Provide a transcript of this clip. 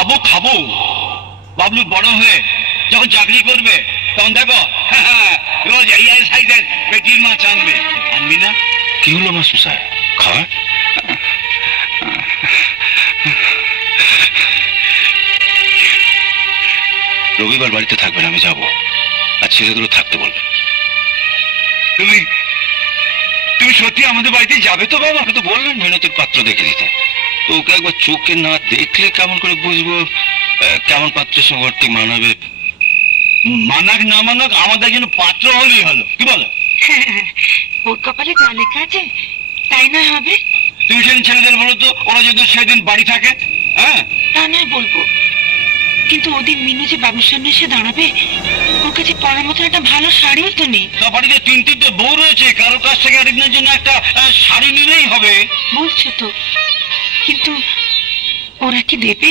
খাবো খাবো, বাবলু বড় হয়ে যখন চাকরি করবে তখন দেখো রোজ এই সাইজের পেটির মাছ আনবে। আনবি না? কি হলো মাস্টার? খাওয়া রবিবার বাড়িতে থাকবেন, আমি যাব, আর ছেলেগুলো থাকতে বলবেন। তুমি তুমি সত্যি আমাদের বাড়িতে যাবে তো বাবা? আপনি তো বললেন মিনতির পাত্র দেখে দিতে, তো ওকে একবার চোখে না দেখলে কেমন করে বুঝবো কেমন পাত্রের সঙ্গে ওর ঠিক মানাবে? মানাক না মানাক আমাদের জন্য পাত্র হলেই হলো, কি বলো? ওর কপালে যা লেখা আছে তাই না হবে। তুমি সেদিন ছেলেদের বলো তো, ওরা যদি সেদিন বাড়ি থাকে। হ্যাঁ, তা নয় বলবো, কিন্তু ওদিন মিনু যে বাবুর সামনে এসে দাঁড়াবে, ওর কাছে পরার মতো একটা ভালো শাড়িও তো নেই। তা বাড়িতে তিনটে বউ রয়েছে, কারো কাছ থেকে আরেকজনের জন্য একটা শাড়ি নিলেই হবে। বলছো তো, কিন্তু ওরা কি দেবে?